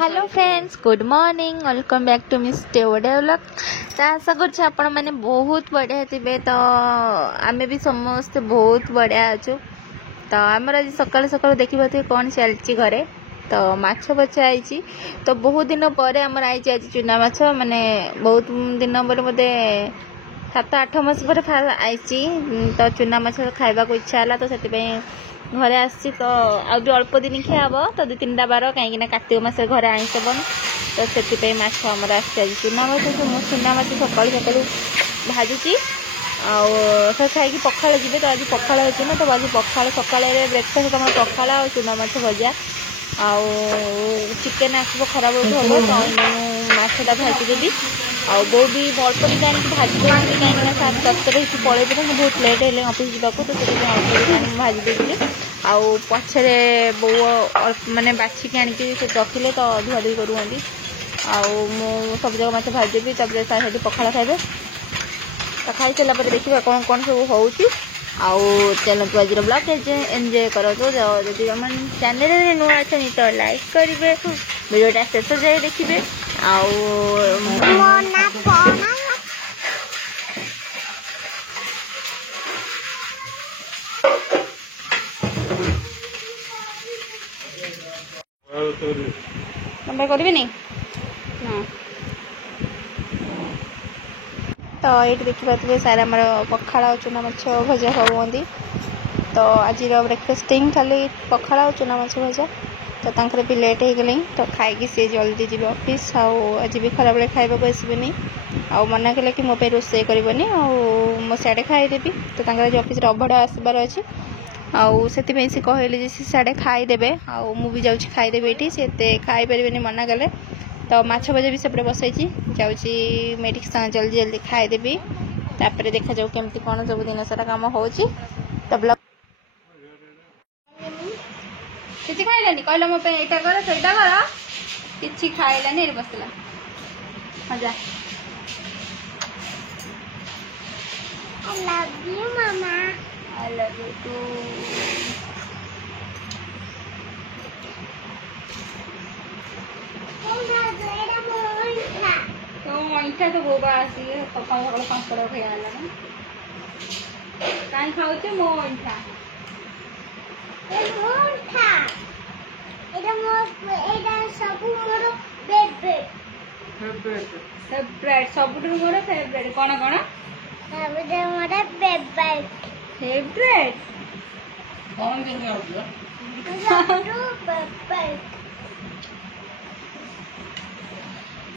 Hello friends, good morning, welcome back to miss Teode vlog. तो आशा कर आपण मैंने बहुत बढ़िया थे। तो आम भी समस्ते बहुत बढ़िया अच्छु। तो आमर आज सकाल सकाल देखा कौन चलती घरे। तो माछ बचा आई। तो बहुत दिन पर आमर आई आज चुना माछ, माने बहुत दिन पर मत 7-8 मास पर आई। तो चुना माछ खाइबा को इच्छा है, तो से घरे आसी। तो आज अल्प दिन खिया हम, तो 2-3टा बार कहीं कार्तिक मास घर आईस बन। तो से माछ आमर आज चुना माछ। चुना माछ सका सका भाजुची आउ खाई पखाड़ जी। तो आज पखाड़ अच्छे ना, तो आज पखाड़ सका ब्रेकफास्ट तुम पखाड़ आ चुना माछ भजा आउ चिकेन आसो खराब हम। तो माछटा भाजीदेवी आउ बो भी अल्प दिन आनी भाजी देती कहीं 7-10 पलि बहुत लेट है ऑफिस जावाक। तो अल्प दिन भाजी देती आउ पछरे बो माने बाछिकी आनिकी रखिले। तो धुआ धुई करुँगी आउ मु सब जगह माछ भाजीदेवी। तापर साइड पखाड़ खाइबे। तो खाई सारा देखा कौन कौन सब हो। चलते आज ब्लॉग एंजॉय करो। जदि आम चैनल नुआ अच्छे तो लाइक करेंगे, वीडियोटा शेष जाए देखिए। करें तो ये देखिए सारे आम पखाड़ चुना माछ भजा होती। तो आज ब्रेकफास्टिंग खाली पखाड़ और चुना माछ भजा। तो तंकर भी लेट हो गले। तो खाई सी जल्दी जी ऑफिस। आज भी खरा बेले खाइबा आसबेनी। आ मना कले कि मो पे रोषे करनी मो सियाड़े खाईदेवी। तो आज ऑफिस अभड़ा आसबार अच्छे से कहले सियाड़े खाईदे। मु भी जाऊँगी खाईदेवी ये से खाई पारे मना कले। तो माछ भजा भी सेपटे बसई जाऊँगी मेडिक जल्दी जल्दी खाईदेवी। तापर देखा जाऊ केमती कौन सब दिन सारा कम हो। तो ब्लॉग किसी खाइलानी कहला मो पे एटा कर सेटा कर किछि खाइलानी रे बसला मजा। I love you mama. I love you too. तो इटा तो गोबा आसी सकाळ सकाळ पांचटा खाइला ना काई खाउ छे मो इटा फेवरेट सबुठ मोर फेवरेट कौन कौन फेवरेट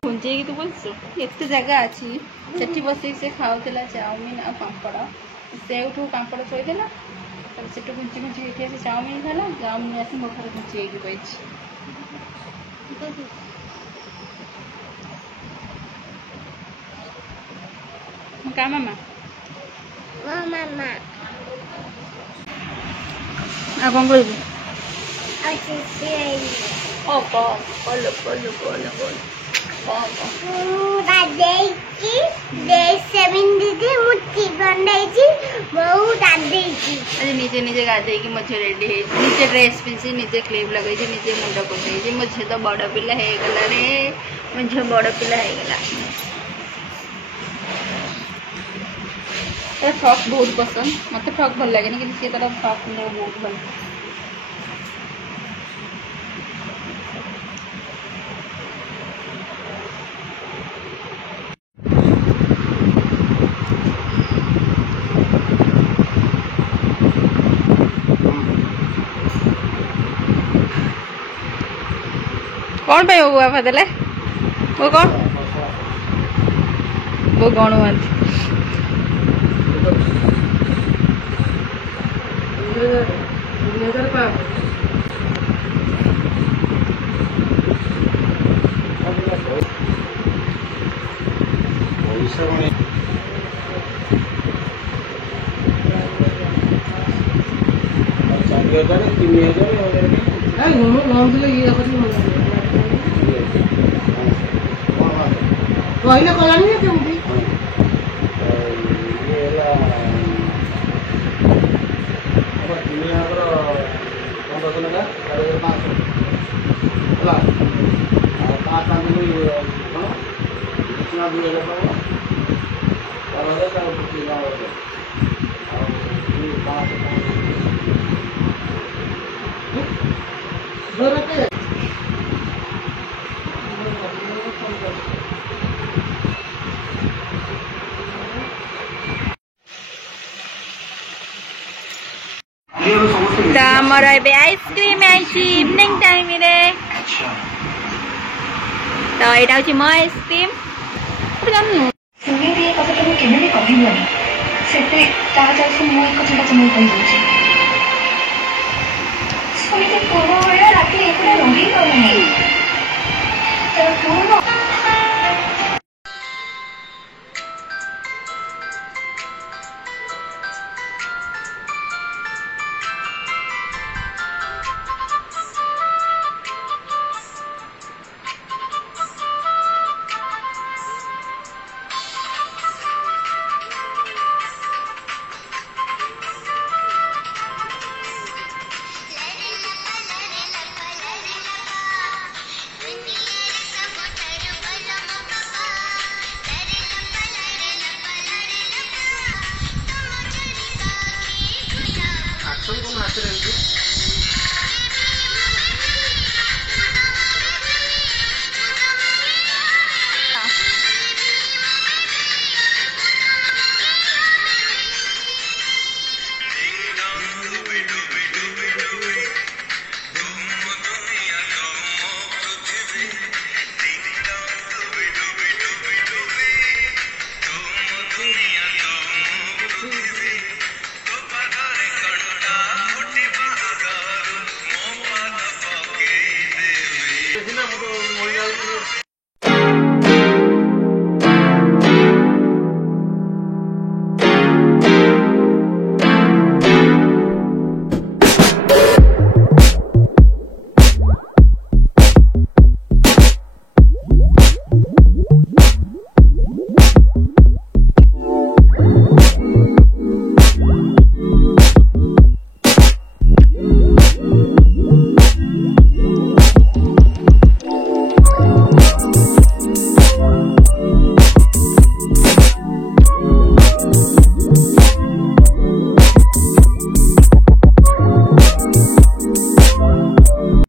घुंचे तू बोलसु एत जगह अच्छी से बस से खाऊला चाउमिन आ पापड़ से पापड़ थोदेला। तब से घुंची घुंची ये चाउमिन खाला। चाउमिन आसी मो घर घुंची बही का मामा आ कौन कर निजे निजे गाधे कि मुझे रेडी निजे ड्रेस पिंधि निजे क्लिप लगे निजे मुंड पकई मुझे तो बड़ पिला होगला रे मुझे बड़ पिला होगला। फ्रॉक बहुत पसंद मत फ्रॉक भल लगे कि सी तरह फ्रॉक बहुत भल। कौन पे हुआ फदले वो कौन କହିଲେ କଲାନି ନା କେମିତି ये 1500 का 5,500 ହେଲା ଆଉ ତା ସାଙ୍ଗରେ କ'ଣ ବିଛଣା 2000 ଟଙ୍କା ତାପରେ ତାର ପିଲା ଆଉ 500 ଟଙ୍କା तो आमर ए आइसक्रीम आई इवनिंग टाइम रे तो यहाँ हूँ मो आइसक्रीम सुनील ये कथा तुम केबे भी कहबनी सेते ता जासु मो एक कथाटा तुम कहि दोछि सुनील पूर्व बेला राति एकुडा रही गलनी तो पूर्व ଆକ୍ସନ୍ କ'ଣ ହାତରେ ଏମିତି